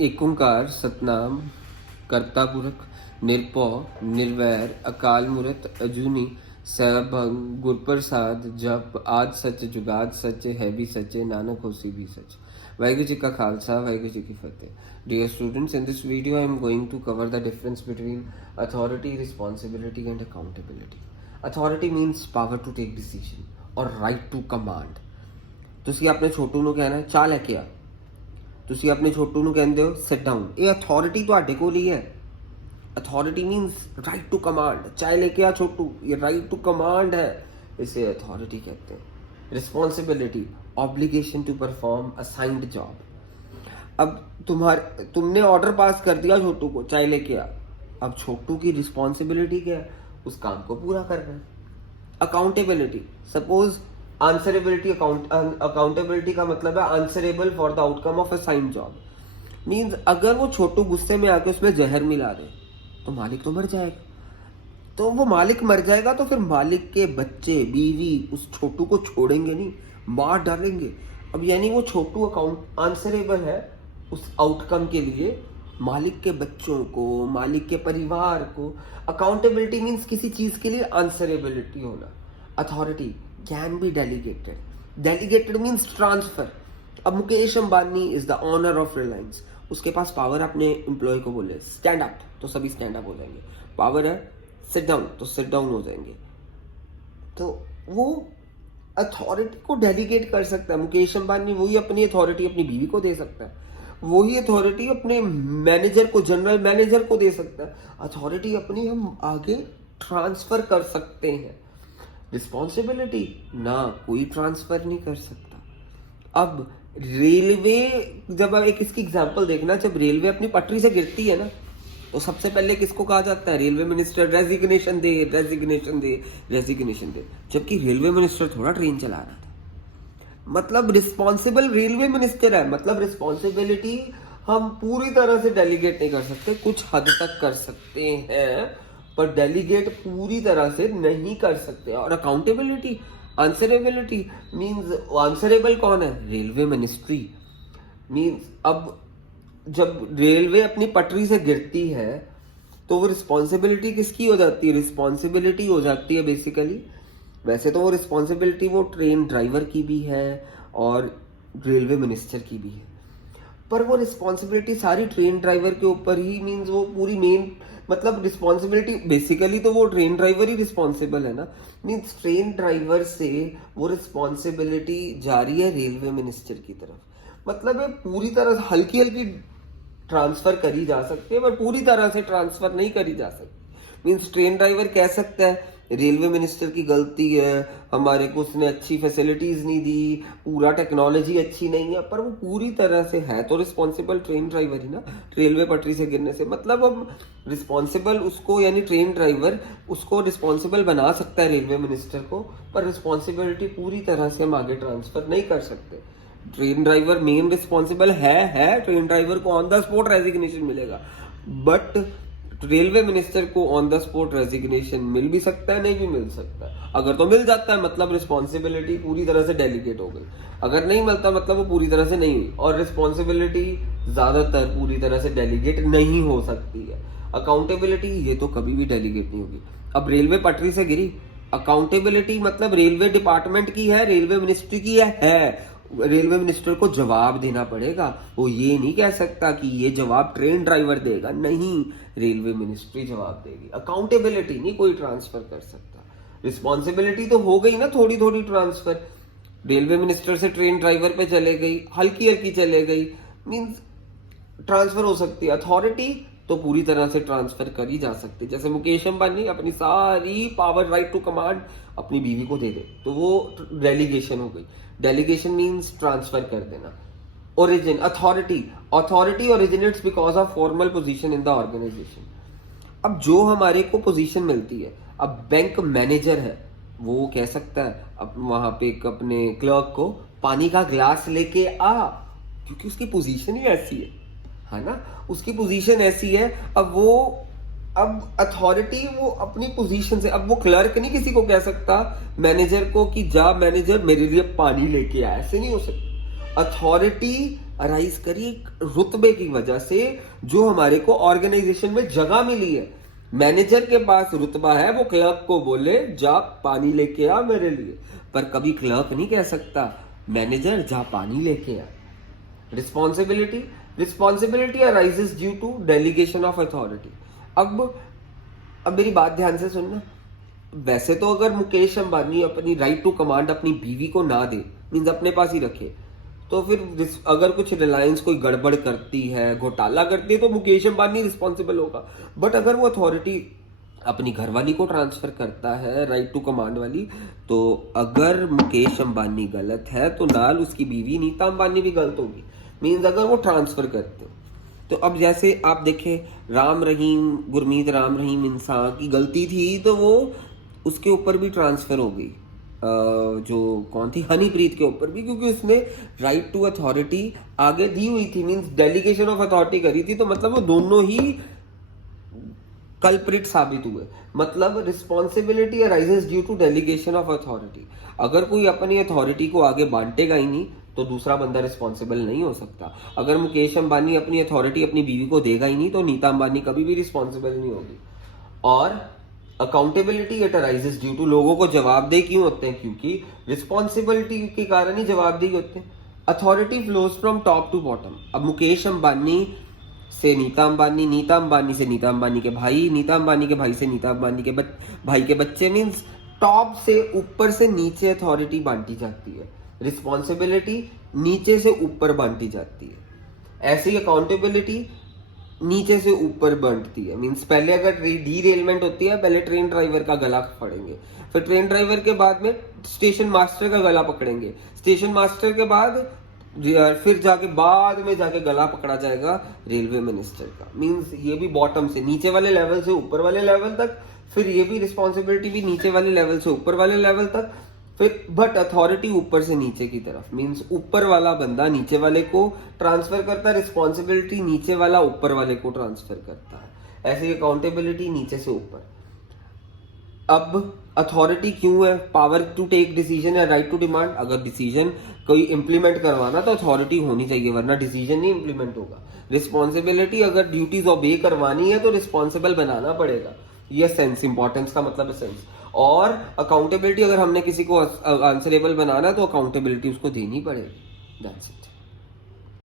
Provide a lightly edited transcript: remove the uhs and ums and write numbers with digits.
एक ओंकार सतनाम करता पुरख निरपौ निर्वैर अकाल मूरत अजूनी सैभंग गुरप्रसाद जप आद सच जुगाद सच है भी सच्चे नानक होसी भी सच। वाहिगुरु जी का खालसा वाहिगुरु जी की फतेह। Dear students, in this video I am going to cover the difference between authority, responsibility and accountability. Authority means power to take decision or right to command. ਤੁਸੀਂ ਆਪਣੇ ਛੋਟੂ ਨੂੰ ਕਹਿਣਾ ਚਾਹ ਲੈ ਕੇ ਆ, ਤੁਸੀਂ ਆਪਣੇ ਛੋਟੂ ਨੂੰ ਕਹਿੰਦੇ ਹੋ ਸਿਟ ਡਾਊਨ, ਇਹ ਅਥਾਰਟੀ ਤੁਹਾਡੇ ਕੋਲ ਹੀ ਹੈ। Authority means right to command, चाय लेके आ छोटू, ये राइट टू कमांड है, इसे अथॉरिटी कहते हैं। Responsibility obligation to perform assigned job. अब तुमने ऑर्डर पास कर दिया छोटू को चाय लेके आ, अब छोटू की रिस्पॉन्सिबिलिटी क्या है, उस काम को पूरा करना है। अकाउंटेबिलिटी, सपोज आंसरेबिलिटी, अकाउंटेबिलिटी का मतलब है answerable for the outcome of assigned job. Means अगर वो छोटू गुस्से में आके उसमें जहर मिला दे तो मालिक तो मर जाएगा, तो वो मालिक मर जाएगा तो फिर मालिक के बच्चे बीवी उस छोटू को छोड़ेंगे नहीं, मार डालेंगे। अब यानी वो छोटू अकाउंट आंसरेबल है उस आउटकम के लिए, मालिक के बच्चों को, मालिक के परिवार को। अकाउंटेबिलिटी मीन्स किसी चीज के लिए आंसरेबिलिटी होना। Authority can be delegated, delegated means transfer. अब Mukesh Ambani is the owner of Reliance, उसके पास पावर अपने एम्प्लॉय को बोले स्टैंड अप तो सभी स्टैंड अप हो जाएंगे, पावर है सिट डाउन तो सिट डाउन हो जाएंगे। तो वो अथॉरिटी को डेलीगेट कर सकता है। मुकेश अंबानी वही अपनी अथॉरिटी अपनी बीवी को दे सकता है, वही अथॉरिटी अपने मैनेजर को, जनरल मैनेजर को दे सकता है। अथॉरिटी अपनी हम आगे ट्रांसफर कर सकते हैं, रिस्पॉन्सिबिलिटी ना कोई ट्रांसफर नहीं कर सकता। अब रेलवे, जब आप एक इसकी एग्जांपल देखना, जब रेलवे अपनी पटरी से गिरती है ना तो सबसे पहले किसको कहा जाता है, रेलवे मिनिस्टर रेजिग्नेशन दे, रेजिग्नेशन दे, रेजिग्नेशन दे। जबकि रेलवे मिनिस्टर थोड़ा ट्रेन चला रहा था, मतलब रिस्पॉन्सिबल रेलवे मिनिस्टर है। मतलब रिस्पॉन्सिबिलिटी हम पूरी तरह से डेलीगेट नहीं कर सकते, कुछ हद तक कर सकते हैं पर डेलीगेट पूरी तरह से नहीं कर सकते। और अकाउंटेबिलिटी, आंसरेबिलिटी मीन्स आंसरेबल कौन है, रेलवे मिनिस्ट्री। मीन्स अब जब रेलवे अपनी पटरी से गिरती है तो वो रिस्पॉन्सिबिलिटी किसकी हो जाती है, रिस्पॉन्सिबिलिटी हो जाती है बेसिकली। वैसे तो वो रिस्पॉन्सिबिलिटी वो ट्रेन ड्राइवर की भी है और रेलवे मिनिस्टर की भी है, पर वो रिस्पॉन्सिबिलिटी सारी ट्रेन ड्राइवर के ऊपर ही, मीन्स वो पूरी मेन, मतलब रिस्पॉन्सिबिलिटी बेसिकली तो वो ट्रेन ड्राइवर ही रिस्पॉन्सिबल है ना। मीन्स ट्रेन ड्राइवर से वो रिस्पॉन्सिबिलिटी जा रही है रेलवे मिनिस्टर की तरफ। मतलब है पूरी तरह हल्की हल्की ट्रांसफर करी जा सकती है पर पूरी तरह से ट्रांसफर नहीं करी जा सकती। मीन्स ट्रेन ड्राइवर कह सकता है रेलवे मिनिस्टर की गलती है, हमारे को उसने अच्छी फैसिलिटीज नहीं दी, पूरा टेक्नोलॉजी अच्छी नहीं है, पर वो पूरी तरह से है तो रिस्पॉन्सिबल ट्रेन ड्राइवर ही ना, रेलवे पटरी से गिरने से। मतलब अब रिस्पॉन्सिबल उसको, यानी ट्रेन ड्राइवर उसको रिस्पॉन्सिबल बना सकता है रेलवे मिनिस्टर को, पर रिस्पॉन्सिबिलिटी पूरी तरह से हम आगे ट्रांसफर नहीं कर सकते। ट्रेन ड्राइवर मेन रिस्पॉन्सिबल है, ट्रेन ड्राइवर को ऑन द स्पॉट रेजिग्नेशन मिलेगा, बट रेलवे मिनिस्टर को ऑन द स्पॉट रेजिग्नेशन मिल भी सकता है, नहीं भी मिल सकता। अगर तो मिल जाता है मतलब रिस्पॉन्सिबिलिटी पूरी तरह से डेलीगेट हो गई, अगर नहीं मिलता मतलब वो पूरी तरह से नहीं हुई। और रिस्पॉन्सिबिलिटी ज्यादातर पूरी तरह से डेलीगेट नहीं हो सकती है। अकाउंटेबिलिटी ये तो कभी भी डेलीगेट नहीं होगी। अब रेलवे पटरी से गिरी, अकाउंटेबिलिटी मतलब रेलवे डिपार्टमेंट की है, रेलवे मिनिस्ट्री की है, रेलवे मिनिस्टर को जवाब देना पड़ेगा। वो ये नहीं कह सकता कि ये जवाब ट्रेन ड्राइवर देगा, नहीं, रेलवे मिनिस्ट्री जवाब देगी। अकाउंटेबिलिटी नहीं कोई ट्रांसफर कर सकता। रिस्पॉन्सिबिलिटी तो हो गई ना थोड़ी थोड़ी ट्रांसफर, रेलवे मिनिस्टर से ट्रेन ड्राइवर पे चले गई, हल्की हल्की चले गई, मीन्स ट्रांसफर हो सकती है। अथॉरिटी तो पूरी तरह से ट्रांसफर करी जा सकती है। जैसे मुकेश अंबानी अपनी सारी पावर, राइट टू कमांड अपनी बीवी को दे दे तो वो डेलीगेशन हो गई। डेलीगेशन मीन्स ट्रांसफर कर देना। Origin, authority originates because of formal position in the organisation. अब जो हमारे को पोजीशन मिलती है, अब बैंक मैनेजर है, वो कह सकता है अब वहां पे एक अपने क्लर्क को पानी का ग्लास लेके आ, क्योंकि उसकी पोजीशन ही ऐसी है ना, उसकी पोजीशन ऐसी है। अब अथॉरिटी वो अपनी पोजीशन से, अब वो क्लर्क नहीं किसी को कह सकता मैनेजर को कि जा मैनेजर मेरे लिए पानी लेके आ, ऐसे नहीं हो सकता। अथॉरिटी अराइज करी एक रुतबे की वजह से जो हमारे को ऑर्गेनाइजेशन में जगह मिली है। मैनेजर के पास रुतबा है, वो क्लर्क को बोले जा पानी लेके आ मेरे लिए, पर कभी क्लर्क नहीं कह सकता मैनेजर जा पानी लेके आ। Responsibility arises due to delegation of authority. अब मेरी बात ध्यान से सुनना। वैसे तो अगर मुकेश अंबानी अपनी राइट टू कमांड अपनी बीवी को ना दे, मीन्स अपने पास ही रखे, तो फिर अगर कुछ रिलायंस कोई गड़बड़ करती है, घोटाला करती है, तो मुकेश अंबानी रिस्पॉन्सिबल होगा। बट अगर वो अथॉरिटी अपनी घरवाली को ट्रांसफर करता है, राइट टू कमांड वाली, तो अगर मुकेश अंबानी गलत है तो नाल उसकी बीवी नीता अंबानी भी गलत होगी। मीन्स अगर वो ट्रांसफर करते हो तो अब जैसे आप देखें गुरमीत राम रहीम इंसान की गलती थी तो वो उसके ऊपर भी ट्रांसफर हो गई, जो कौन थी हनीप्रीत के ऊपर भी, क्योंकि उसने राइट टू अथॉरिटी आगे दी हुई थी, मींस डेलीगेशन ऑफ अथॉरिटी करी थी, तो मतलब वो दोनों ही कल्प्रिट साबित हुए। मतलब responsibility arises due to delegation of authority. अगर कोई अपनी अथॉरिटी को आगे बांटेगा ही नहीं तो दूसरा बंदा रिस्पॉन्सिबल नहीं हो सकता। अगर मुकेश अंबानी अपनी अथॉरिटी अपनी बीवी को देगा ही नहीं तो नीता अंबानी कभी भी रिस्पॉन्सिबल नहीं होगी। और accountability it arises due to, लोगों को जवाबदेह क्यों होते हैं? क्योंकि रिस्पॉन्सिबिलिटी के कारण ही जवाबदेही होते हैं। Authority flows from top to bottom. अब मुकेश अंबानी से नीता अंबानी, नीता अंबानी से नीता अंबानी के भाई, नीता अंबानी के भाई से नीता अंबानी के भाई के बच्चे, मीन्स टॉप से ऊपर से नीचे अथॉरिटी बांटी जाती है, रिस्पॉन्सिबिलिटी नीचे से ऊपर बांटी जाती है। ऐसी अकाउंटेबिलिटी नीचे से ऊपर बढ़ती है। मींस पहले अगर डीरेलमेंट होती है, पहले ट्रेन ड्राइवर का गला पकड़ेंगे, फिर ट्रेन ड्राइवर के बाद में स्टेशन मास्टर का गला पकड़ेंगे, स्टेशन मास्टर के बाद फिर जाके बाद में जाके गला पकड़ा जाएगा रेलवे मिनिस्टर का। मींस ये भी बॉटम से नीचे वाले लेवल से ऊपर वाले लेवल तक, फिर ये भी रिस्पॉन्सिबिलिटी भी नीचे वाले लेवल से ऊपर वाले लेवल तक, फिर बट अथॉरिटी ऊपर से नीचे की तरफ। मींस ऊपर वाला बंदा नीचे वाले को ट्रांसफर करता है, रिस्पॉन्सिबिलिटी नीचे वाला ऊपर वाले को ट्रांसफर करता है। ऐसी अकाउंटेबिलिटी नीचे से ऊपर। अब अथॉरिटी क्यों है? पावर टू टेक डिसीजन या राइट टू डिमांड। अगर डिसीजन कोई इंप्लीमेंट करवाना तो अथॉरिटी होनी चाहिए, वरना डिसीजन नहीं इंप्लीमेंट होगा। रिस्पॉन्सिबिलिटी, अगर ड्यूटीज ओबे करवानी है तो रिस्पॉन्सिबल बनाना पड़ेगा। ये सेंस, इंपॉर्टेंस का मतलब है सेंस। और अकाउंटेबिलिटी, अगर हमने किसी को आंसरेबल बनाना है तो अकाउंटेबिलिटी उसको देनी पड़ेगी। That's it.